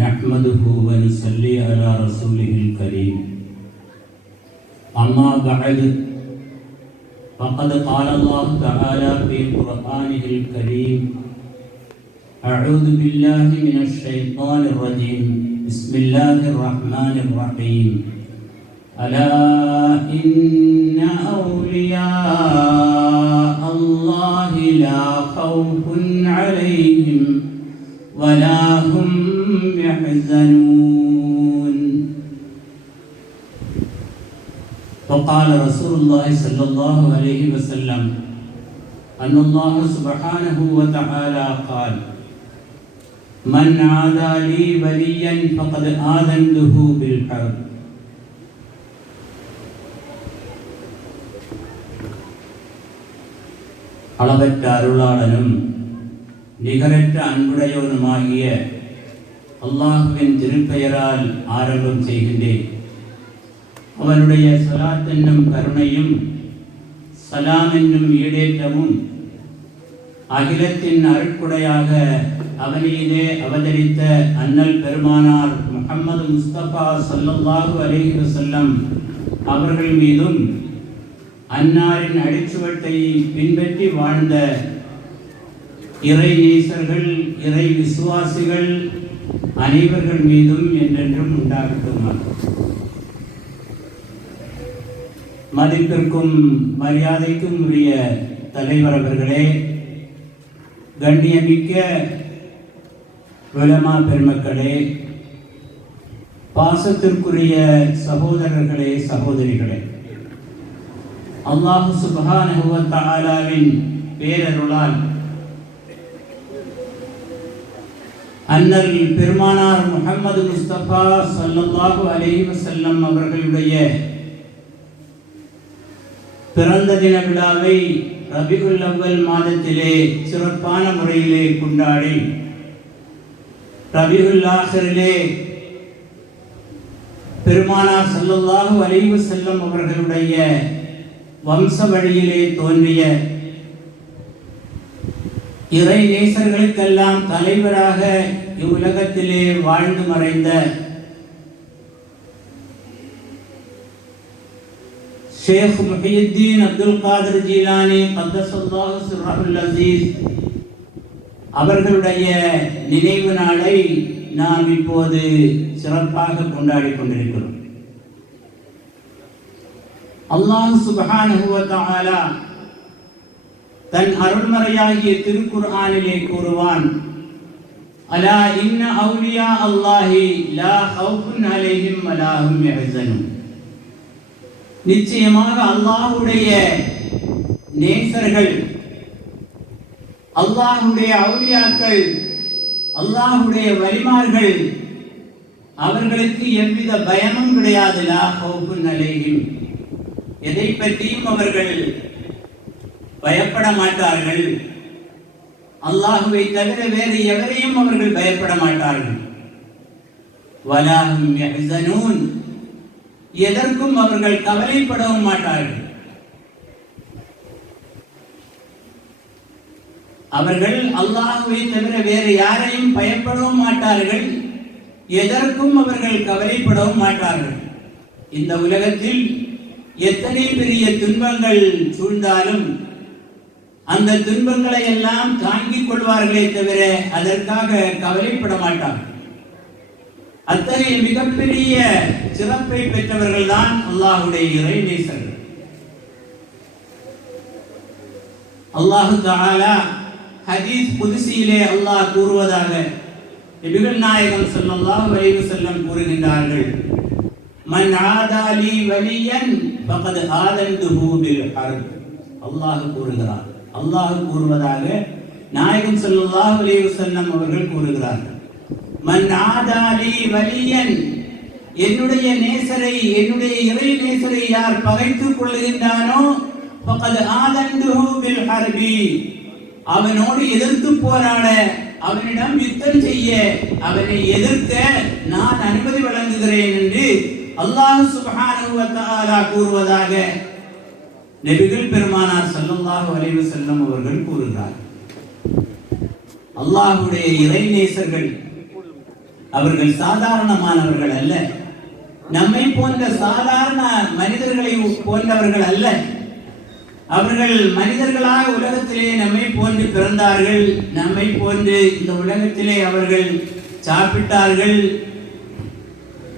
نحمده ونصلي على رسوله الكريم أما بعد فقد قال الله تعالى في قرآنه الكريم أعوذ بالله من الشيطان الرجيم بسم الله الرحمن الرحيم ألا إن أولياء الله لا خوف عليهم ولا هم يحزنون. وقال رسول الله صلى الله عليه وسلم أن الله سبحانه وتعالى قال من عادى لي وليا فقد آذنته بالحرب. அளவற்ற அருளாளனும் நிகரற்ற அன்புடையவனுமாகிய அல்லாஹ்வின் திருப்பெயரால் ஆரம்பம் செய்கின்றேன். அவனுடைய ஸலாத் என்னும் கருணையும் சலாம் என்னும் ஈடேற்றமும் அகிலத்தின் அருட்குடையாக அவனிலே அவதரித்த அண்ணல் பெருமானார் முஹம்மது முஸ்தபா ஸல்லல்லாஹு அலைஹி வஸல்லம் அவர்கள் மீதும் அன்னாரின் அடிச்சுவட்டை பின்பற்றி வாழ்ந்த இறை நேசர்கள் இறை விசுவாசிகள் அனைவர்கள் மீதும் என்றென்றும் உண்டாகட்டும். மதிப்பிற்கும் மரியாதைக்கும் உரிய தலைவர் அவர்களே, கண்ணியமிக்க உலமா பெருமக்களே, பாசத்திற்குரிய சகோதரர்களே சகோதரிகளே, அல்லாஹ் சுப்ஹானஹு வ தஆலாவின் பேரருளால் அண்ணல் பெருமானார் முஹம்மது முஸ்தபா ஸல்லல்லாஹு அலைஹி வஸல்லம் அவர்களுடைய பிறந்த தின விழாவை ரபியுல் அவ்வல் மாதத்திலே சிறப்பான முறையிலே கொண்டாடி ரபியுல் ஆஹிரிலே பெருமானார் ஸல்லல்லாஹு அலைஹி வஸல்லம் அவர்களுடைய வம்ச வழியிலே தோன்றிய இறை நேசர்களுக்கெல்லாம் தலைவராக இவ்வுலகத்திலே வாழ்ந்து மறைந்த ஷேக் முஹியுத்தீன் அப்துல் காதிர் ஜீலானி கத்தஸல்லாஹு சிர்ரஹுல் அஸீஸ் அவர்களுடைய நினைவு நாளை நாம் இப்போது சிறப்பாக கொண்டாடி கொண்டிருக்கிறோம். அல்லாஹ் சுப்ஹானஹு வ தஆலா தன் அருள்மறையாகிய திருக்குர்ஆனிலே கூறுவான், அலா இன்ன அவுலியா அல்லாஹி லா ஹவுஃபுன் அலைஹிம் வலா ஹும் யஹ்ஸனூன். நிச்சயமாக அல்லாஹ்வுடைய நேசர்கள், அல்லாஹ்வுடைய அவுலியாக்கள், அல்லாஹ்வுடைய வலிமார்கள், அவர்களுக்கு எவ்வித பயமும் கிடையாது. லா ஹவுஃபுன் அலைஹிம், எதை பற்றியும் அவர்கள் பயப்பட மாட்டார்கள். அல்லாஹுவை தவிர வேறு எவரையும் அவர்கள் பயப்பட மாட்டார்கள். வலா ஹும் யஹ்ஸனூன், எதற்கும் அவர்கள் கவலைப்படவும் மாட்டார்கள். அவர்கள் அல்லாஹுவை தவிர வேறு யாரையும் பயப்படவும் மாட்டார்கள், எதற்கும் அவர்கள் கவலைப்படவும் மாட்டார்கள். இந்த உலகத்தில் எத்தனை பெரிய துன்பங்கள் சூழ்ந்தாலும் அந்த துன்பங்களை எல்லாம் தாங்கிக் கொள்வார்களே தவிர அதற்காக கவலைப்பட மாட்டார்கள். அத்தகைய மிகப்பெரிய சிறப்பை பெற்றவர்கள் தான் அல்லாஹ்வுடைய இறை நேசர்கள். அல்லாஹ் தஆலா ஹதீஸ் குத்ஸியிலே அல்லாஹ் கூறுவதாக, நபிகள் நாயகம் ஸல்லல்லாஹு அலைஹி வஸல்லம் கூறுகின்றார்கள், மன் ஆதா லி வலியன் ஃபகத் ஆதன்துஹு பில் ஹர்ப். அல்லாஹ் கூறுகிறார், அல்லாஹ் கூறுவதாக நாயகம் ஸல்லல்லாஹு அலைஹி வஸல்லம் அவர்கள் கூறுகிறார்கள், மன் ஆதா லி வலியன், என்னுடைய நேசரை, என்னுடைய இறை நேசரை யார் பகைத்துக் கொள்கின்றானோ ஃபகத் ஆதன்துஹு பில் ஹர்பி, அவனோடு எதிர்த்து போராட, அவனிடம் யுத்தம் செய்ய, அவனை எதிர்க்க நான் அனுமதி வழங்குகிறேன் என்று அல்லாஹ் சுப்ஹானஹு வ தஆலா கூறுவதாக நபிகள் பெருமானார் ஸல்லல்லாஹு அலைஹி வஸல்லம் அவர்கள் கூறுகிறார். அல்லாஹ்வுடைய இறை நேசர்கள் அவர்கள் சாதாரணமானவர்கள் அல்ல, நம்மை போன்ற சாதாரண மனிதர்களை போன்றவர்கள் அல்ல. அவர்கள் மனிதர்களாக உலகத்திலே நம்மை போன்று பிறந்தார்கள், நம்மை போன்று இந்த உலகத்திலே அவர்கள் சாப்பிட்டார்கள்,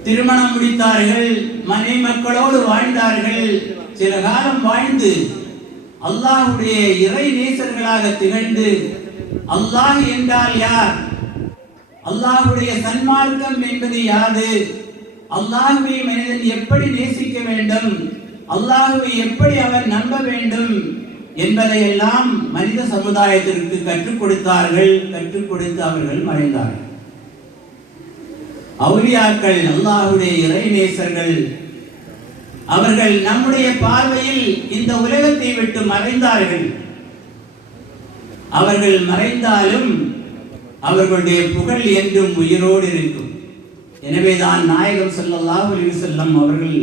திருமணம் முடித்தார்கள், மனைவி மக்களோடு வாழ்ந்தார்கள். சில காலம் வாழ்ந்து அல்லாஹ்வுடைய இறை நேசர்களாக திகழ்ந்து, அல்லாஹ் என்றால் யார், அல்லாஹ்வுடைய சன்மார்க்கம் என்பது யாது, அல்லாஹ்வை மனிதன் எப்படி நேசிக்க வேண்டும், அல்லாஹ்வை எப்படி அவன் நம்ப வேண்டும் என்பதையெல்லாம் மனித சமுதாயத்திற்கு கற்றுக் கொடுத்தார்கள். கற்றுக் கொடுத்து அவர்கள் மறைந்தார்கள். அவுலியாக்கள், அல்லாஹ்வுடைய இறைநேசர்கள், அவர்கள் நம்முடைய பார்வையில் இந்த உலகத்தை விட்டு மறைந்தார்கள். அவர்கள் மறைந்தாலும் அவர்களுடைய புகழ் என்றும் உயிரோடு இருக்கும். எனவேதான் நாயகம் ஸல்லல்லாஹு அலைஹி வஸல்லம் அவர்கள்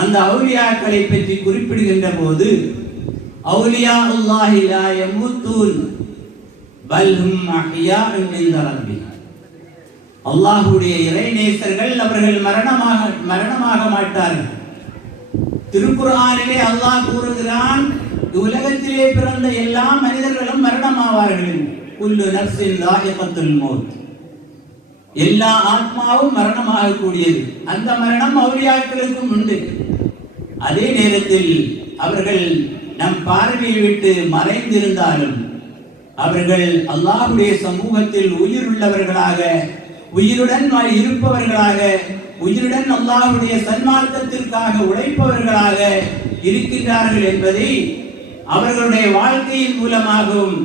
அந்த அவுலியாக்களை பற்றி குறிப்பிடுகின்ற போது, அவுலியாஉல்லாஹி லா யமூத்தூன் பல் ஹும் அஹ்யாஉன் இன்த ரப்பிஹிம். அல்லாஹ்வுடைய இறைநேசர்கள் அவர்கள் மரணமாக மாட்டார்கள். திருக்குர்ஆனிலே அல்லாஹ் கூறுகிறான், உலகத்திலே பிறந்த எல்லா மனிதர்களும் மரணமாவார்கள். குல்லு நஃப்ஸின் ஸாயிகத்துல் மௌத். எல்லா ஆத்மாவும் மரணமாக கூடியது. அந்த மரணம் அவுலியாக்களுக்கும் உண்டு. அதே நேரத்தில் அவர்கள் நம் பார்வையை விட்டு மறைந்திருந்தாலும் அவர்கள் அல்லாஹ்வுடைய சமூகத்தில் உயிருள்ளவர்களாக, உயிருடன் இருப்பவர்களாக, உயிருடன் அல்லாஹ்வுடைய சன்மார்க்கத்திற்காக உழைப்பவர்களாக இருக்கின்றார்கள் என்பதை அவர்களுடைய வாழ்க்கையின் மூலமாகவும்,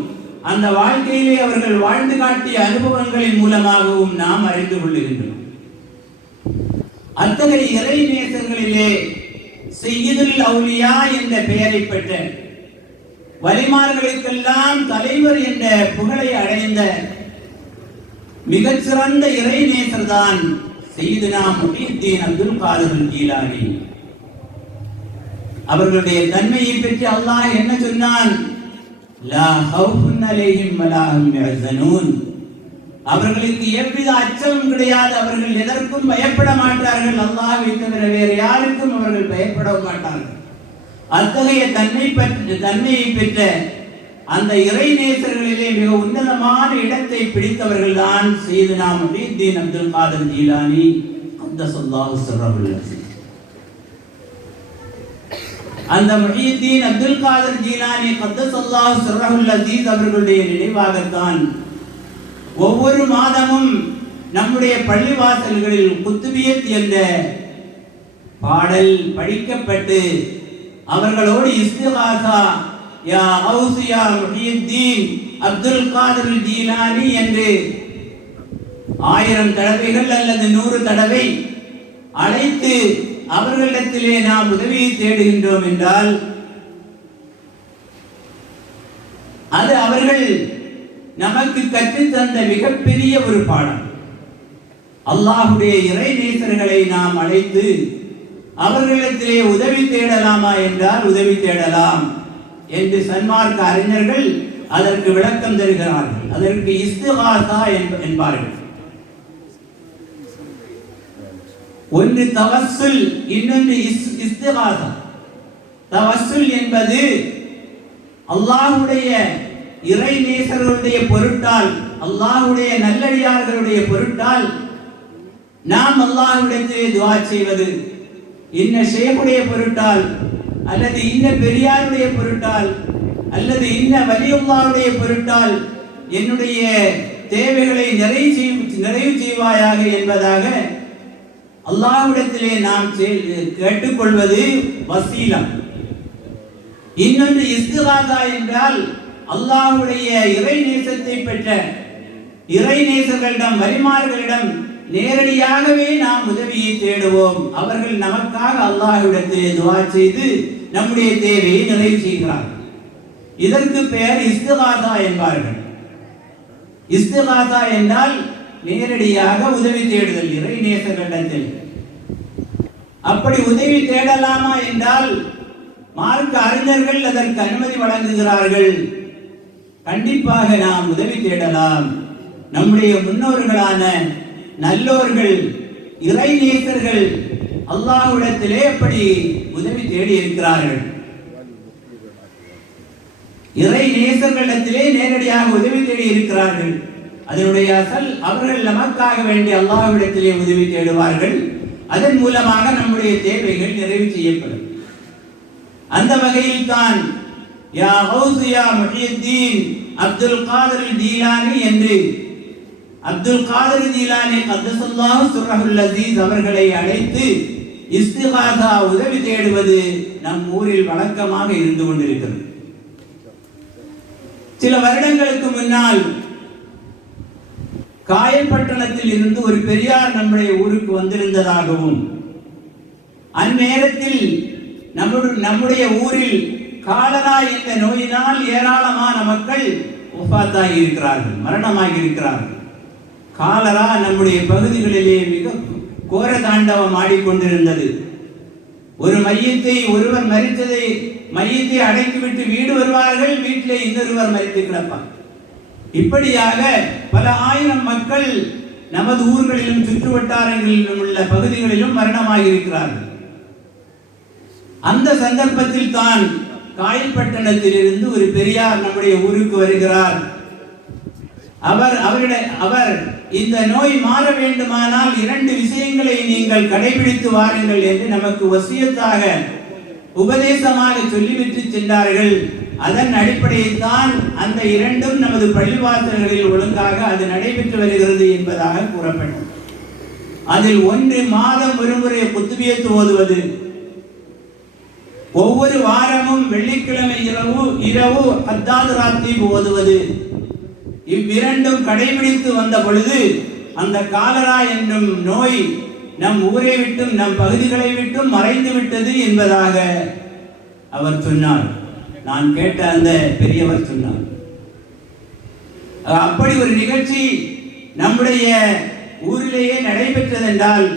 அந்த வாழ்க்கையிலே அவர்கள் வாழ்ந்து காட்டிய அனுபவங்களின் மூலமாகவும் நாம் அறிந்து கொள்ளுகின்றோம். அத்தகைய இறை நேசர்களிலே சையதுல் அவுலியா என்ற பெயரை பெற்ற, வலிமார்களுக்கெல்லாம் தலைவர் என்ற புகழை அடைந்த மிகச்சிறந்த இறை நேசர் தான் சையதுனா முஹியுத்தீன் அப்துல் காதிர் ஜீலானி. அவர்களுடைய தன்மையை பற்றி அல்லாஹ் என்ன சொன்னான்? லா ஹவுஃபுன் அலைஹிம் வலா ஹும் யஹ்ஸனூன். அவர்களுக்கு எவ்வித அச்சமும் கிடையாது, அவர்கள் எதற்கும் பயப்பட மாட்டார்கள். அல்லாஹ்வை தவிர வேறு யாருக்கும் அவர்கள் பயப்பட மாட்டார்கள். அத்தகைய தன்மையை பெற்ற அந்த இறை நேசர்களிலே மிக உன்னதமான இடத்தை பிடித்தவர்கள் தான் சையதுனா முஹியுத்தீன் அப்துல் காதிர் ஜீலானி கத்தஸல்லாஹு சிர்ரஹுல் அஸீஸ். அந்த முஹியுத்தீன் அப்துல் காதிர் ஜீலானி கத்தஸல்லாஹு சிர்ரஹுல் அஸீஸ் அவர்களுடைய நினைவாகத்தான் ஒவ்வொரு மாதமும் நம்முடைய பள்ளிவாசல்களில் குத்துபியத் என்ற பாடல் படிக்கப்பட்டு அவர்களோடு இஸ்திகாசா யா கௌஸ் யா முஹியுத்தீன் அப்துல் காதிர் ஜீலானி என்று 1000 தடவைகள் அல்லது 100 தடவை அழைத்து அவர்களிடத்திலே நாம் உதவியை தேடுகின்றோம் என்றால் அது அவர்கள் நமக்கு கற்றுத்தந்த மிகப்பெரிய ஒரு பாடம். அல்லாஹ்வுடைய இறை நேசர்களை நாம் அழைத்து அவர்களிடத்திலே உதவி தேடலாமா என்றால் உதவி தேடலாம் என்று சன்மார்க்க அறிஞர்கள் அதற்கு விளக்கம் தருகிறார்கள். அதற்கு இஸ்திகாசா என்பார்கள். ஒன்று தவஸ்ஸுல், இன்னொன்று இஸ்திகாசா. தவஸ்ஸுல் என்பது அல்லாஹ்வுடைய இறை நேசர்களுடைய பொருட்டால், அல்லாஹ்வுடைய நல்லடியார்களுடைய பொருட்டால் நாம் அல்லாஹ்விடத்திலே துஆ செய்வது. இன்ன ஷேഖுடைய பொருட்டால், அல்லது இன்ன பெரியாருடைய பொருட்டால், அல்லது இன்ன வலியுல்லாஹ்வுடைய பொருட்டால் என்னுடைய தேவைகளை நிறைவு செய்வாயாக என்பதாக அல்லாஹ்விடத்திலே நாம் கேட்டுக்கொள்வது வசீலம். இன்னொன்று இஸ்திகாசா என்றால் அல்லாஹ்வுடைய இறை நேசத்தை பெற்ற இறை நேசர்களிடம், வலிமார்களிடம் நேரடியாகவே நாம் உதவியை தேடுவோம். அவர்கள் நமக்காக அல்லாஹ்விடத்திலே துஆ செய்து நம்முடைய தேவையை நிறைவு செய்கிறார்கள். இதற்கு பெயர் இஸ்திகாசா என்பார்கள். இஸ்திகாசா என்றால் நேரடியாக உதவி தேடுதல் இறை நேசர்களிடத்தில். அப்படி உதவி தேடலாமா என்றால் மார்க்க அறிஞர்கள் அதற்கு அனுமதி வழங்குகிறார்கள். கண்டிப்பாக நாம் உதவி தேடலாம். நம்முடைய முன்னோர்களான நல்லோர்கள் இறை நேசர்கள் அல்லாஹ்விடத்திலே எப்படி உதவி தேடி இருக்கிறார்கள். இறை நேசர்களிடத்திலே நேரடியாக உதவி தேடி இருக்கிறார்கள். அதனுடைய அசல் அவர்கள் நமக்காக வேண்டி அல்லாஹ்விடத்திலே உதவி தேடுவார்கள். அதன் மூலமாக நம்முடைய தேவைகள் நிறைவு செய்யப்படும். அந்த வகையில் தான் யா கௌஸ் யா முஹியுத்தீன் அப்துல் காதிர் ஜீலானி என்று அப்துல் காதிர் ஜீலானி கத்தஸல்லாஹு சிர்ரஹுல் அஸீஸ் அவர்களை அழைத்து இஸ்திகாஸா உதவி தேடுவது நம் ஊரில் வழக்கமாக இருந்து கொண்டிருக்கிறது. சில வருடங்களுக்கு முன்னால் காயல்பட்டணத்தில் இருந்து ஒரு பெரியார் நம்முடைய ஊருக்கு வந்திருந்ததாகவும் அந்நேரத்தில் நம்முடைய ஊரில் காலரா என்ற நோயினால் ஏராளமான மக்கள் வஃபாத்தாகி இருக்கிறார்கள், மரணமாகி இருக்கிறார்கள். காலரா நம்முடைய பகுதிகளிலே மிக கோர தாண்டவம் ஆடிக்கொண்டிருந்தது. ஒரு மையத்தை ஒருவர் மரித்ததை மையத்தை அடைத்துவிட்டு வீடு வருவார்கள், வீட்டிலே இன்னொருவர் மரித்து கிடப்பார். இப்படியாக பல ஆயிரம் மக்கள் நமது ஊர்களிலும் சுற்று வட்டாரங்களிலும் உள்ள பகுதிகளிலும் மரணமாகி இருக்கிறார்கள். அந்த சந்தர்ப்பத்தில் தான் காயல்பட்டணத்தில் இருந்து ஒரு பெரியார் நம்முடைய ஊருக்கு வருகிறார். அவர் இந்த நோய் மாற வேண்டுமானால் 2 விஷயங்களை நீங்கள் கடைபிடித்து வாருங்கள் என்று நமக்கு வசியத்தாக உபதேசமாக சொல்லிவிட்டு சென்றார்கள். அதன் அடிப்படையில் தான் அந்த 2ம் நமது பள்ளிவாசல்களில் ஒழுங்காக அது நடைபெற்று வருகிறது என்பதாக கூறப்பட்டது. அதில் ஒன்று மாதம் ஒருமுறை குத்துபியத்து ஓதுவது, ஒவ்வொரு வாரமும் வெள்ளிக்கிழமை இரவு அத்தாது ராத்தீப் ஓதுவது. இவ்விரண்டும் கடைபிடித்து வந்த பொழுது அந்த காலரா என்னும் நோய் நம் ஊரை விட்டும் நம் பகுதிகளை விட்டும் மறைந்து விட்டது என்பதாக அவர் சொன்னார். நான் கேட்ட அந்த பெரியவர் சொன்னார். அப்படி ஒரு நிகழ்ச்சி நம்முடைய ஊரிலேயே நடைபெற்றதென்றால்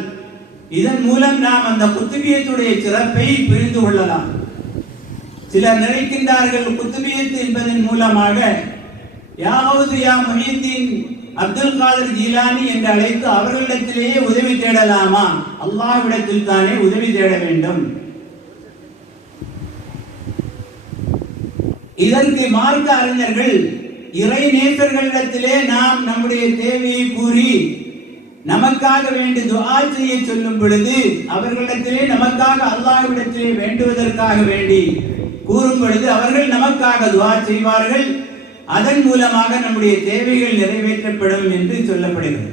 இதன் மூலம் நாம் அந்த குத்துபியத்துடைய சிறப்பை புரிந்து கொள்ளலாம். சிலர் நினைக்கின்றார்கள் குத்துபியத்து என்பதன் மூலமாக யா கௌஸ் யா முஹியுத்தீன் அப்துல் காதிர் ஜீலானி என்று அழைத்து அவர்களிடத்திலேயே உதவி தேடலாமா? அல்லாஹ்விடத்தில் தானே உதவி தேட வேண்டும். இதற்கு மார்க்க அறிஞர்கள் இறை நேசர்களிடத்திலே நாம் நம்முடைய தேவையை கூறி நமக்காக வேண்டி துஆ செய்ய சொல்லும் பொழுது அவர்களிடத்திலே நமக்காக அல்லாஹ்விடத்திலே வேண்டுவதற்காக வேண்டி கூறும் பொழுது அவர்கள் நமக்காக துஆ செய்வார்கள். அதன் மூலமாக நம்முடைய தேவைகள் நிறைவேற்றப்படும் என்று சொல்லப்படுகிறது.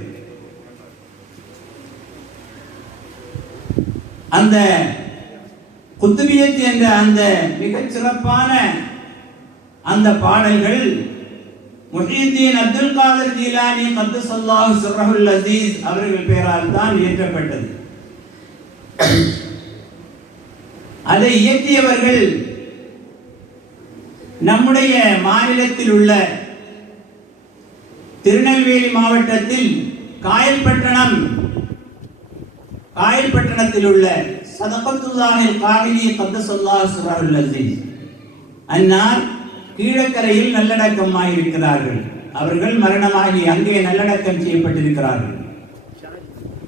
அந்த குத்துபியத் என்ற அந்த மிகச் சிறப்பான அந்த பாடல்கள் முஹியுத்தீன் அப்துல் காதிர் ஜீலானி கத்தஸல்லாஹு சிர்ரஹுல் அஸீஸ் அவர்கள் பெயரால் தான் இயற்றப்பட்டது. அதை இயற்றியவர்கள் நம்முடைய மாநிலத்தில் உள்ள திருநெல்வேலி மாவட்டத்தில் காயல்பட்டணத்தில் உள்ள சதகத்துல்லாஹில் காஹிலி கத்தஸல்லாஹு சிர்ரஹுல் அஸீஸ் அன்னார் கீழக்கரையில் நல்லடக்கமாய் இருக்கிறார்கள். அவர்கள் மரணமாகி அங்கே நல்லடக்கம் செய்யப்பட்டிருக்கிறார்கள்.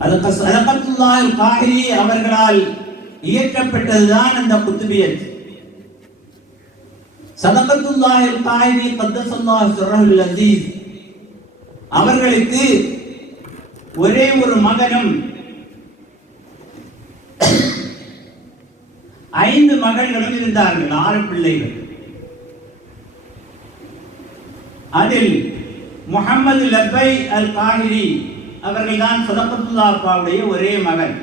அது சதகத்துல்லாஹில் காஹிலி அவர்களால் இயற்றப்பட்டதுதான் அந்த குத்துபியத். சதகத்துல்லாஹில் காஹிலி கத்தஸல்லாஹு சிர்ரஹுல் அஸீஸ் அவர்களுக்கு ஒரே ஒரு மகனும் 5 மகள்களும் இருந்தார்கள், 6 பிள்ளைகள். அதில் முஹம்மது லப்பை அல் காஹிரி அவர்கள் தான் சதகத்துல்லாஹ்வுடைய ஒரே மகன்.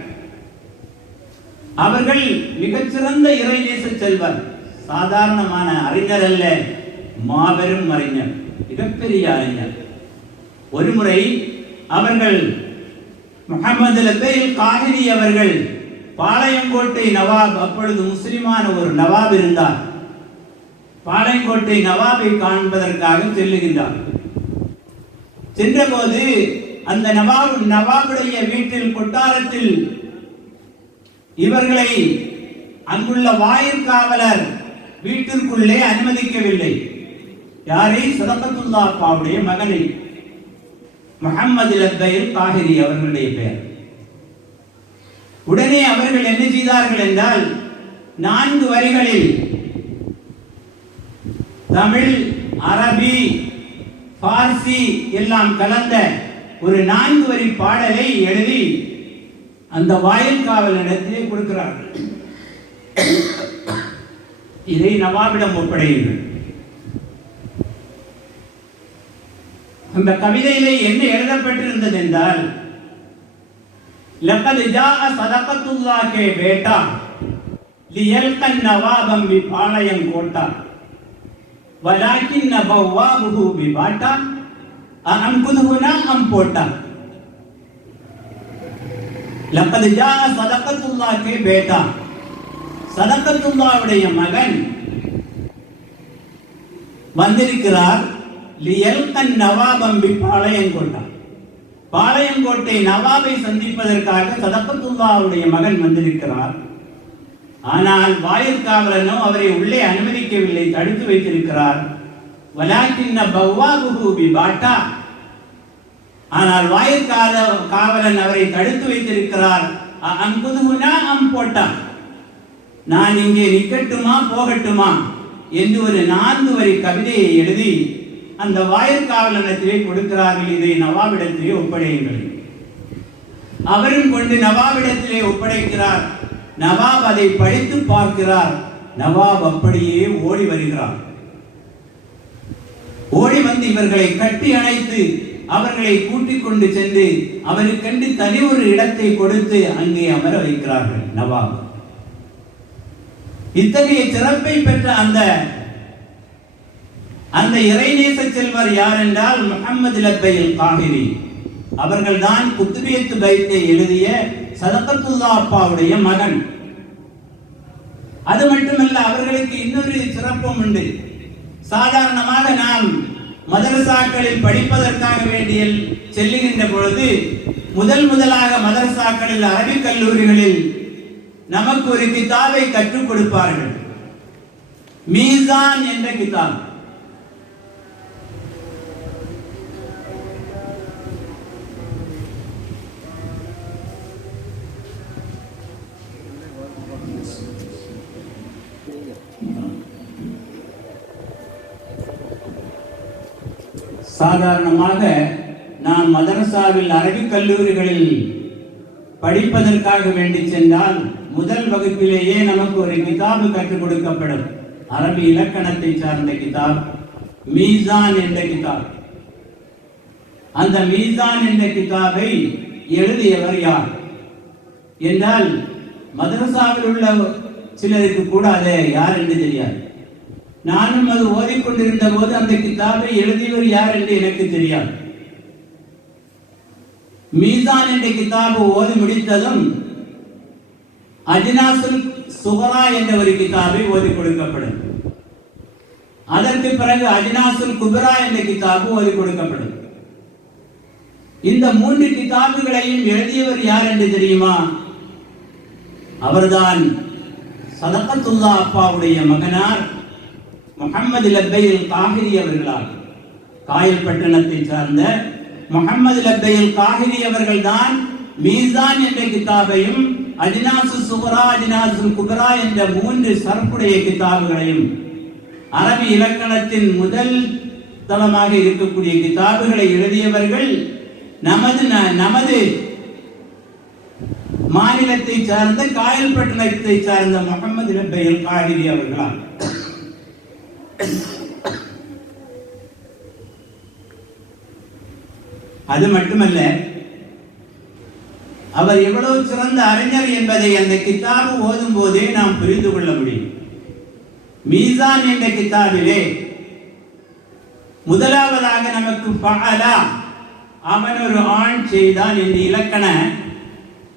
அவர்கள் மிகச்சிறந்த இறைநேச செல்வர், சாதாரணமான அறிஞர் அல்ல, மாபெரும் அறிஞர், மிகப்பெரிய அறிஞர். ஒருமுறை அவர்கள் முஹம்மது லப்பை அல் காஹிரி அவர்கள் பாளையங்கோட்டை நவாப், அப்பொழுது முஸ்லிமான ஒரு நவாப் இருந்தார், பாளையங்கோட்டை நவாபை காண்பதற்காக செல்லுகின்றார். சென்றபோது அந்த நவாபுடைய வீட்டில் கொட்டாரத்தில் இவர்களை அங்குள்ள வாயிற்காவலர் வீட்டிற்குள்ளே அனுமதிக்கவில்லை. யாரை? சதகத்துல்லாஹ்வுடைய மகனை. முஹம்மது லப்பைல் காஹிரி அவர்களுடைய பெயர். உடனே அவர்கள் என்ன செய்தார்கள் என்றால் 4 வரிகளில் தமிழ், அரபி, பார்சி எல்லாம் கலந்த ஒரு 4 வரி பாடலை எழுதி அந்த வாயில் காவலனிடத்திலே கொடுக்கிறார்கள். இதை நவாபிடம் ஒப்படையுங்கள். அந்த கவிதையிலே என்ன எழுதப்பட்டிருந்தது என்றால், லக்கத் ஜாஅ சதகத்துல்லாஹ் கே பேட்டா லியல்கன் நவாபம் பி பாளையம் கோட்டா வலாக்கின் பவ்வாபுஹு பி பாட்டா அம்குதுனா அம் போட்டா. லக்கத் ஜாஅ சதகத்துல்லாஹ் கே பேட்டா, சதகத்துல்லாஹ்வுடைய மகன் வந்திருக்கிறார். லியல்கன் நவாபம் பி பாளையங்கோட்டா, பாளையங்கோட்டை நவாபை சந்திப்பதற்காக சதகத்துல்லாஹ்வுடைய மகன் வந்திருக்கிறார். ஆனால் வாயிற்காவலனோ அவரை உள்ளே அனுமதிக்கவில்லை, தடுத்து வைத்திருக்கிறார். வலாக்கின்ன பவ்வாபுஹு பி பாட்டா, ஆனால் வாயிற்காவலன் அவரை தடுத்து வைத்திருக்கிறார். அங்குதுனா அம் போட்டா, நான் இங்கே நிக்கட்டுமா போகட்டுமா என்று ஒரு 4 வரி கவிதையை எழுதி அந்த வாயிற்காவலனத்திலே கொடுக்கிறார்கள். இதை நவாபிடத்திலே ஒப்படையுங்கள். அவரும் கொண்டு நவாபிடத்திலே ஒப்படைக்கிறார். நவாப் அதை படித்து பார்க்கிறார். நவாப் அப்படியே ஓடி வருகிறார். ஓடி வந்து இவர்களை கட்டி அணைத்து அவர்களை கூட்டிக் கொண்டு சென்று அவருக்கென்று தனி ஒரு இடத்தை கொடுத்து அங்கே அமர வைக்கிறார்கள் நவாப். இத்தகைய சிறப்பை பெற்ற அந்த இறைநேச செல்வர் யார் என்றால் முஹம்மது லப்பைல் காஹிரி. அவர்கள்தான் குத்துபியத்து பைத்தை எழுதிய சதகத்துல்லாஹ் அப்பாவுடைய மகன். அது மட்டுமல்ல, அவர்களுக்கு இன்னொரு சிறப்பும் உண்டு. சாதாரணமாக நாம் மதரசாக்களில் படிப்பதற்காக வேண்டிய செல்லுகின்ற பொழுது முதலாக மதரசாக்களில் அரபிக் கல்லூரிகளில் நமக்கு ஒரு கிதாபை கற்றுக் கொடுப்பார்கள். மீசான் என்ற கிதாப். சாதாரணமாக நாம் மதரசாவில் அரபிக் கல்லூரிகளில் படிப்பதற்காக வேண்டி சென்றால் முதல் வகுப்பிலேயே நமக்கு ஒரு கிதாபு கற்றுக் கொடுக்கப்படும். அரபி இலக்கணத்தை சார்ந்த கிதாப், மீசான் என்ற கிதாப். அந்த மீசான் என்ற கிதாபை எழுதியவர் யார் என்றால் மதரசாவில் உள்ள சிலருக்கு கூட அது யார் என்று தெரியாது. நானும் அது ஓதிக்கொண்டிருந்த போது அந்த கிதாபை எழுதியவர் யார் என்று எனக்கு தெரியாது. மீசான் என்ற கிதாபு ஓதி முடித்ததும் அஜ்னாசுல் சுகரா என்ற ஒரு கிதாபை ஓதி கொடுக்கப்படும். அதற்கு பிறகு அஜ்னாசுல் குபரா என்ற கிதாபு ஓதி கொடுக்கப்படும். இந்த 3 கிதாபுகளையும் எழுதியவர் யார் என்று தெரியுமா? அவர்தான் சதகத்துல்லாஹ் அப்பாவுடைய மகனார் முஹம்மது லப்பைல் காஹிரி அவர்களால். காயல் பட்டணத்தை சார்ந்த முஹம்மது லப்பைல் காஹிரி அவர்கள் தான் மீசான் என்ற கிதாபையும் அஜ்னாசு சுகரா அஜ்னாசுல் குபரா என்ற 3 சர்ப்புடைய கிதாபுகளையும் அரபி இலக்கணத்தின் முதல் தளமாக இருக்கக்கூடிய கிதாபுகளை எழுதியவர்கள் நமது மாநிலத்தை சார்ந்த காயல் பட்டணத்தை சார்ந்த முஹம்மது லப்பைல் காஹிரி அவர்களால். அது மட்டுமல்ல, அவர் எவ்வளவு சிறந்த அறிஞர் என்பதை அந்த கிதாபு ஓதும் போதே நாம் புரிந்து கொள்ள முடியும். மீசான் என்ற கிதாபிலே முதலாவதாக நமக்கு ஃபஅலா, அவன் ஒரு ஆண் செய்தான் என்று இலக்கண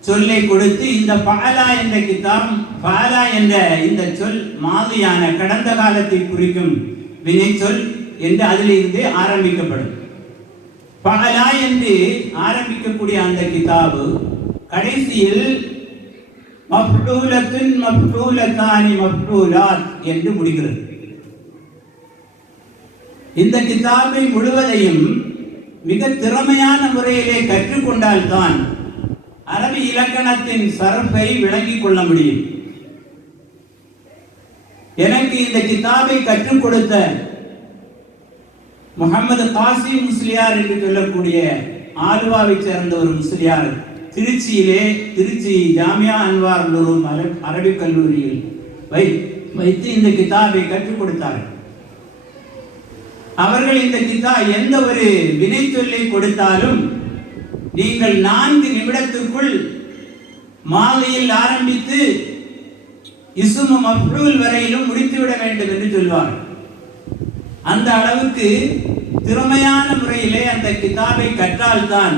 சொல்லை கொடுத்து இந்த ஃபஅலா என்ற கிதாப், ஃபஅலா என்ற இந்த சொல் மாதியான கடந்த காலத்தை குறிக்கும் வினை சொல் என்று அதிலிருந்து ஆரம்பிக்கப்படும். ஃபஅலா என்று ஆரம்பிக்கக்கூடிய அந்த கிதாபு கடைசியில் மஃபூலத்துன் மஃபூலத்தானி மஃபூலாத் என்று முடிகிறது. இந்த கிதாபை முழுவதையும் மிக திறமையான முறையிலே கற்றுக்கொண்டால்தான் அரபி இலக்கணத்தின் சரப்பை விளங்கிக் கொள்ள முடியும். எனக்கு இந்த கிதாபை கற்றுக் கொடுத்த முகமது காசிம் முஸ்லியார் என்று சொல்லக்கூடிய ஆலுவாவை சேர்ந்த ஒரு முஸ்லியார் திருச்சி ஜாமியா அன்வார் உலூம் அரபிக் கல்லூரியில் வைத்து இந்த கிதாபை கற்றுக் கொடுத்தார்கள். அவர்கள் இந்த எந்த ஒரு வினை சொல்லை கொடுத்தாலும் நீங்கள் 4 நிமிடத்திற்குள் மாலையில் ஆரம்பித்து இஸ்மு மஃஊல் வரையிலும் முடித்துவிட வேண்டும் என்று சொல்வார்கள். அந்த அளவுக்கு திறமையான முறையிலே அந்த கிதாபை கற்றால்தான்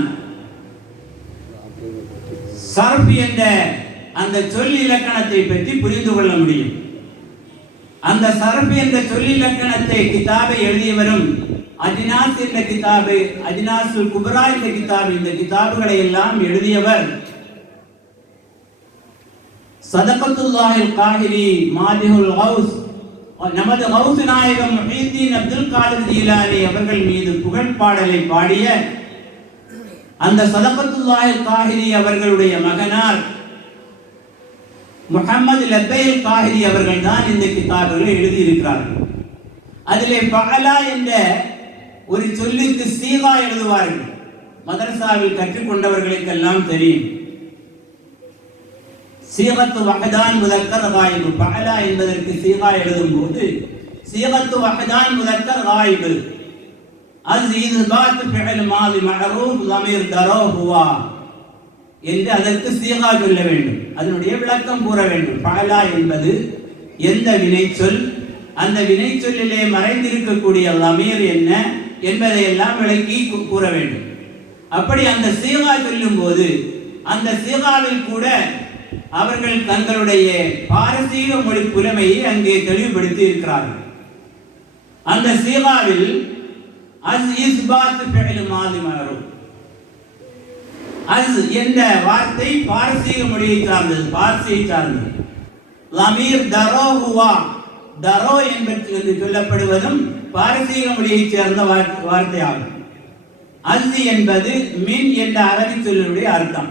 சர்ஃப் என்ற அந்த சொல் இலக்கணத்தை பற்றி புரிந்து கொள்ள முடியும். அந்த சர்ஃப் என்ற சொல் இலக்கணத்தை கிதாபை எழுதியவரும் அஜ்னாஸ் என்ற கிதாபை, அஜ்னாசுல் குப்ரா என்ற கிதாபு, இந்த கிதாபுகளை எல்லாம் எழுதியவர் சதகத்துல்லாஹில் காஹிரி மாதிஹுல் கௌஸ், நமது கௌஸ் நாயகம் முஹீத்தீன் அப்துல் காதிர் ஜீலானி அவர்கள் மீது புகழ் பாடலை பாடிய அந்த சதகத்துல்லாஹில் காஹிரி அவர்களுடைய மகனார் முஹம்மது லப்பைல் காஹிரி அவர்கள் தான் இந்த கிதாபுகளை எழுதியிருக்கிறார்கள். அதிலே பஅலா என்ற ஒரு சொல்லுக்கு சீகா எழுதுவார்கள். மதரசாவில் கற்றுக்கொண்டவர்களுக்கெல்லாம் தெரியும். சீகத்து வஹதான் முதக்கர் காயிபு, பஅலா என்பதற்கு சீகா எழுதும் போது சீகத்து வஹதான் முதக்கர் காயிபு அஸீது பாத் ஃபிஅல் மாதி மஅரூஃப் ضمீர் தரோ ஹுவா என்று அதற்கு சீகா சொல்ல வேண்டும். அதனுடைய விளக்கம் கூற வேண்டும். பஅலா என்பது எந்த வினைச்சொல், அந்த வினைச்சொல்லிலே மறைந்திருக்கக்கூடிய ضمீர் என்ன என்பதையெல்லாம் விளக்கி கூற வேண்டும். அப்படி அந்த சீகா சொல்லும் போது அந்த சீகாவில் கூட அவர்கள் தங்களுடைய பாரசீக மொழி புலமையை அங்கே தெளிவுபடுத்தி இருக்கிறார்கள். அந்த சீகாவில் அஸ் இஸ்பாத் ஃபிஅல் மாதி மஅரூஃப், அஸ் என்ற வார்த்தை பாரசீக மொழியை சார்ந்தது, பார்சியை சார்ந்தது. ضمீர் தரோ ஹுவா, தரோ என்று சொல்லப்படுவதும் பாரசீக மொழியை சேர்ந்த வார்த்தையாகும். அஸ் என்பது மின் என்ற அரபி சொல்லுடைய அர்த்தம்.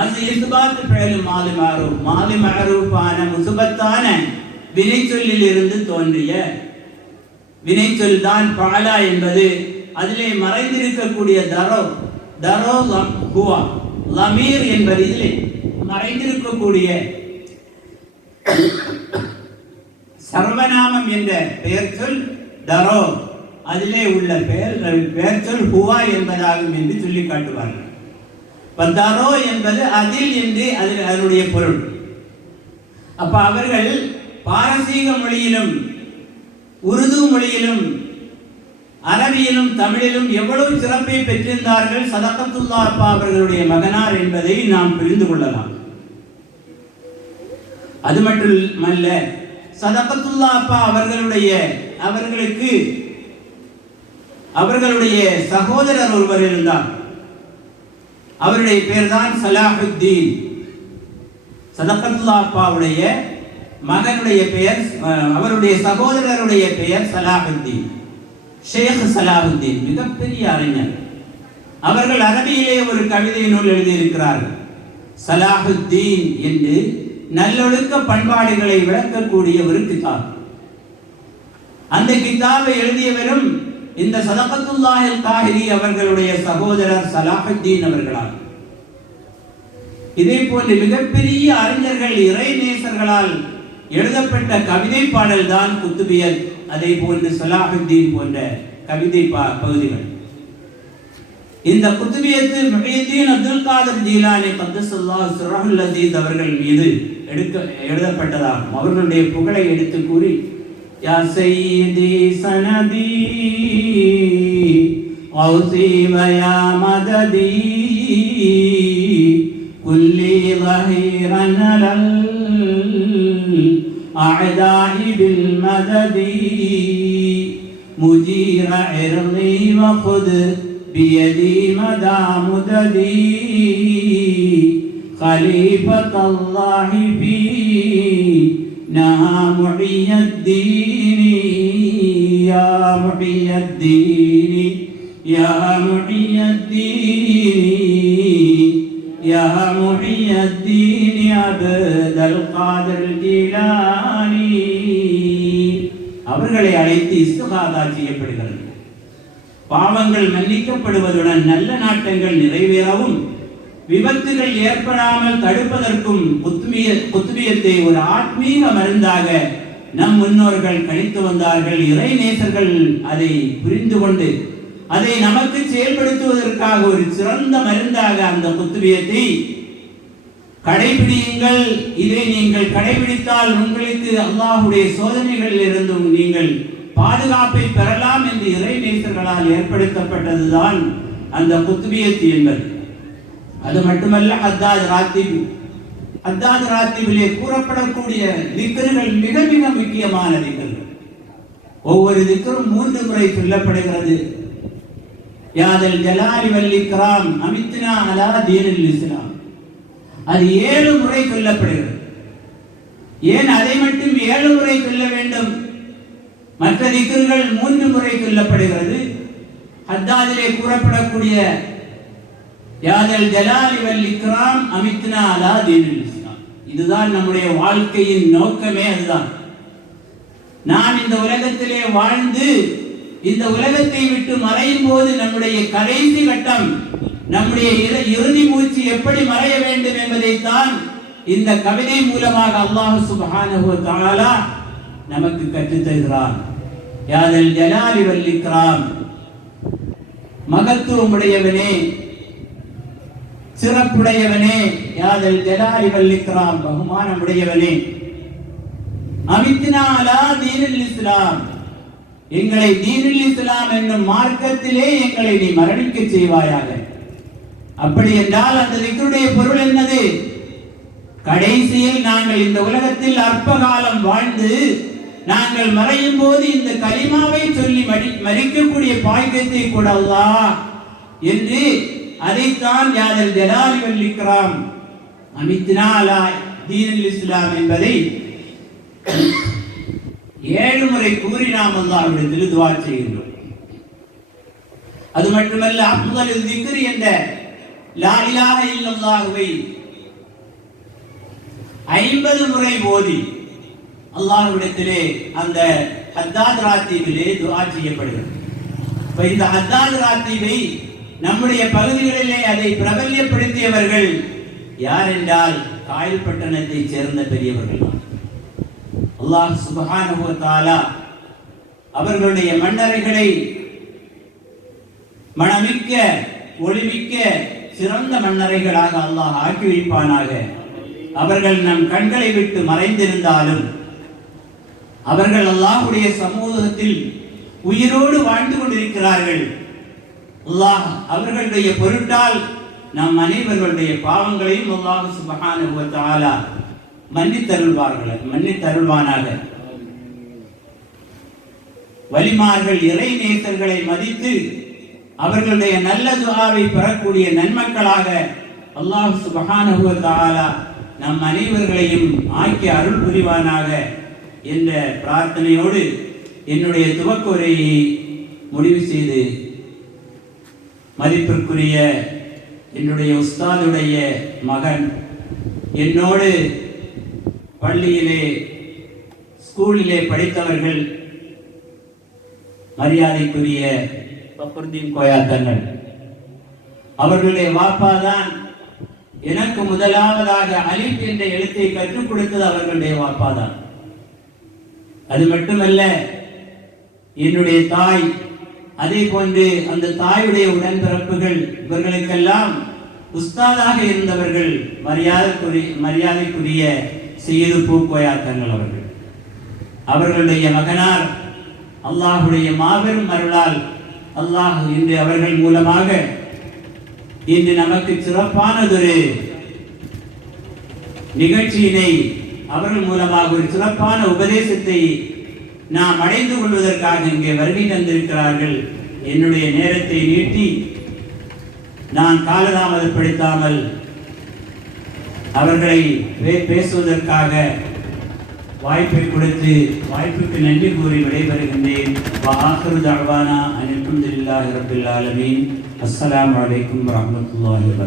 அஸ் இஸ்பாத் ஃபிஅல் மாதி மஅரூஃப், மாதி மஅரூஃபான முஸ்பத்தான வினைச்சொல்லில் இருந்து தோன்றிய வினைச்சொல் தான் பஅலா என்பது. அதிலே மறைந்திருக்கக்கூடிய தரோ ஹுவா, ضمீர் என்பது இதிலே மறைந்திருக்கக்கூடிய சர்வநாமம் என்ற பெயர் சொல் தரோ, அதிலே உள்ள பெயர் சொல் ஹுவா என்பதாகும் என்று சொல்லி காட்டுவார்கள். தரோ என்பது அதில் என்று அதனுடைய பொருள். அப்ப அவர்கள் பாரசீக மொழியிலும் உருது மொழியிலும் அரபியிலும் தமிழிலும் எவ்வளவு சிறப்பை பெற்றிருந்தார்கள் சதகத்துல்லாஹ் அப்பா அவர்களுடைய மகனார் என்பதை நாம் புரிந்து கொள்ளலாம். அது மட்டுமல்ல, சதகத்துல்லாஹ் அப்பா அவர்களுடைய சகோதரர் ஒருவர் இருந்தார். அவருடைய பெயர் தான் சலாஹுத்தீன். சதகத்துல்லாஹ் அப்பாவுடைய மகனுடைய பெயர், அவருடைய சகோதரருடைய பெயர் சலாஹுத்தீன், ஷேக் சலாஹுத்தீன், மிகப்பெரிய அறிஞர். அவர்கள் அரபியிலே ஒரு கவிதை நூல் எழுதியிருக்கிறார்கள். சலாஹுத்தீன் என்று நல்லொழுக்க பண்பாடுகளை விளக்கக்கூடிய ஒரு கிதாப். அந்த கிதாபை எழுதியவரும் இந்த சதகத்துல்லாஹில் காஹிரி அவர்களுடைய சகோதரர் சலாஹுத்தீன் அவர்களால். இதே போன்று மிகப்பெரிய அறிஞர்கள், இறை நேசர்களால் எழுதப்பட்ட கவிதை பாடல் தான் குத்துபியத். அதே போன்று சலாஹுத்தீன் போன்ற கவிதை பகுதிகள். இந்த குத்துபியத்து முஹீத்தீன் அப்துல் காதிர் ஜீலானி கத்தஸல்லாஹு சிர்ரஹுல் அஸீஸ் அவர்கள் மீது எழுதப்பட்டதாகும். அவர்களுடைய புகழை எடுத்து கூறி, யா சய்யிதி சனதி கௌசி வயா மததி குல்லி ظهيرن லல் அஅதாஇ பில் மததி முஜீர இர்தி வഖுத் பியதி மதா முததி خليفة الله فينا محي الدين يا محي الدين யா முஹியத்தீன் யா முஹியத்தீன் அப்துல் காதிர் ஜீலானி. அவர்களை அழைத்து இஸ்திகாதா செய்யப்படுகிறது. பாவங்கள் மன்னிக்கப்படுவதுடன் நல்ல நாட்டங்கள் நிறைவேறவும் விபத்துகள் ஏற்படாமல் தடுப்பதற்கும் குத்துபியத்தை ஒரு ஆத்மீக மருந்தாக நம் முன்னோர்கள் கணித்து வந்தார்கள். இறை நேசர்கள் அதை புரிந்து கொண்டு அதை நமக்கு செயல்படுத்துவதற்காக ஒரு சிறந்த மருந்தாக அந்த குத்துபியத்தை கடைபிடியுங்கள். இதை நீங்கள் கடைபிடித்தால் உங்களுக்கு அல்லாஹ்வுடைய சோதனைகளில் இருந்தும் நீங்கள் பாதுகாப்பை பெறலாம் என்று இறை நேசர்களால் ஏற்படுத்தப்பட்டதுதான் அந்த குத்துபியத்து என்பது. அது மட்டுமல்ல, அத்தாத் ராத்திபிலே கூறப்படக்கூடிய திக்ருகள் மிக மிக முக்கியமான திக்ருகள். ஒவ்வொரு திக்ரும் 3 முறை சொல்லப்படுகிறது. யாதல் ஜலாலி வல் இக்ராம் அமித்னா அலா தீனில் இஸ்லாம். அது 7 முறை சொல்லப்படுகிறது. ஏன் அதை மட்டும் 7 முறை சொல்ல வேண்டும்? மற்ற திக்ருகள் 3 முறை சொல்லப்படுகிறது. ஹத்தாதிலே கூறப்படக்கூடிய யாதல் ஜலாலி வல் இக்ராம் அமித்னா அலா தீனில் இஸ்லாம், இதுதான் நம்முடைய வாழ்க்கையின் நோக்கமே. அதுதான் நான் இந்த உலகத்திலே வாழ்ந்து இந்த உலகத்தை விட்டு மறையும் போது நம்முடைய கடைசி கட்டம், நம்முடைய இறுதி மூச்சு எப்படி மறைய வேண்டும் என்பதைத்தான் இந்த கவிதை மூலமாக அல்லாஹ் சுப்ஹானஹு வ தஆலா நமக்கு கற்றுத் தருகிறான். யாதல் ஜலாலி வல் இக்ராம், மகத்துவமுடையவனே, சிறப்புடையவனே, யாதல் ஜலாலி வல் இக்ராம், பகுமானமுடையவனே, அமித்னா அலா தீனில் இஸ்லாம், எங்களை தீனுல் இஸ்லாம் என்னும் மார்க்கத்திலே எங்களை நீ மரணிக்க செய்வாயாக. அப்படி என்றால் அந்த திக்ருடைய பொருள் என்னது? கடைசியில் நாங்கள் இந்த உலகத்தில் அற்ப காலம் வாழ்ந்து நாங்கள் மறையும் போது இந்த கலிமாவை சொல்லி மரிக்கக்கூடிய பாக்கியத்தை கூட அல்லாஹ் என்று அதைத்தான் யாதல் ஜலாலி வல் இக்ராம் அமித்னா அலா தீனுல் இஸ்லாம் என்பதை 7 முறை கூறி நாம் அல்லாஹ்விடத்தில் துஆ செய்கின்றோம். அது மட்டுமல்ல, அஃதல் திக்ர் என்ற லா இலாஹ இல்லல்லாஹ்வை 50 முறை ஓதி அல்லாஹ்விடத்திலே அந்த ஹத்தாத் ராத்தீபிலே துஆ செய்யப்படுகிறது. இந்த ஹத்தாத் ராத்தீபை நம்முடைய பகுதிகளிலே அதை பிரபல்யப்படுத்தியவர்கள் யார் என்றால் காயல் பட்டணத்தைச் சேர்ந்த பெரியவர்கள். அல்லாஹ் சுப்ஹானஹு வ தஆலா அவர்களுடைய மன்னரைகளை மணமிக்க ஒளிமிக்க சிறந்த மன்னரைகளாக அல்லாஹ் ஆக்கி வைப்பானாக. அவர்கள் நம் கண்களை விட்டு மறைந்திருந்தாலும் அவர்கள் அல்லாஹ்வுடைய சமூகத்தில் உயிரோடு வாழ்ந்து கொண்டிருக்கிறார்கள். அல்லாஹ் அவர்களுடைய பொருட்டால் நம் அனைவர்களுடைய பாவங்களையும் அல்லாஹ் சுப்ஹானஹு வ தஆலா மன்னித்தருள்வானாக. வலிமார்கள் இறை நேசர்களை மதித்து அவர்களுடைய நல்ல துஆவை பெறக்கூடிய நன்மக்களாக அல்லாஹ் சுப்ஹானஹு வ தஆலா நம் அனைவர்களையும் ஆக்கி அருள் புரிவானாக என்ற பிரார்த்தனையோடு என்னுடைய துவக்க உரையை முடிவு செய்து மதிப்பிற்குரிய என்னுடைய உஸ்தாதுடைய மகன், என்னோடு பள்ளியிலே ஸ்கூலிலே படித்தவர்கள், மரியாதைக்குரிய பக்ருதீன் கோயா தங்கள் அவர்களுடைய வாப்பாதான் எனக்கு முதலாவதாக அலிப் என்ற எழுத்தை கற்றுக் கொடுத்தது அவர்களுடைய வாப்பாதான். அது மட்டுமல்ல, என்னுடைய தாய், அதே போன்று அந்த தாயுடைய உடன்பிறப்புகள், இவர்களுக்கெல்லாம் உஸ்தாதாக இருந்தவர்கள் மரியாதைக்குரிய சையது பூக்கோயா தங்கள் அவர்கள். அவர்களுடைய மகனார் அல்லாஹுடைய மாபெரும் அருளால் அல்லாஹ் இன்று அவர்கள் மூலமாக இன்று நமக்கு சிறப்பானதொரு நிகழ்ச்சியினை, அவர்கள் மூலமாக ஒரு சிறப்பான உபதேசத்தை நாம் அடைந்து கொள்வதற்காக இங்கே வருகை தந்திருக்கிறார்கள். என்னுடைய நேரத்தை நீட்டி நான் காலதாமதப்படுத்தாமல் அவர்களை பேசுவதற்காக வாய்ப்பை கொடுத்து வாய்ப்புக்கு நன்றி கூறி விடைபெறுகின்றேன். வஆகிரு தஅவானா அனில் ஹம்துலில்லாஹி ரப்பில் ஆலமீன். அஸ்ஸலாமு அலைக்கும் வரஹ்மத்துல்லாஹி வபரகாத்துஹு.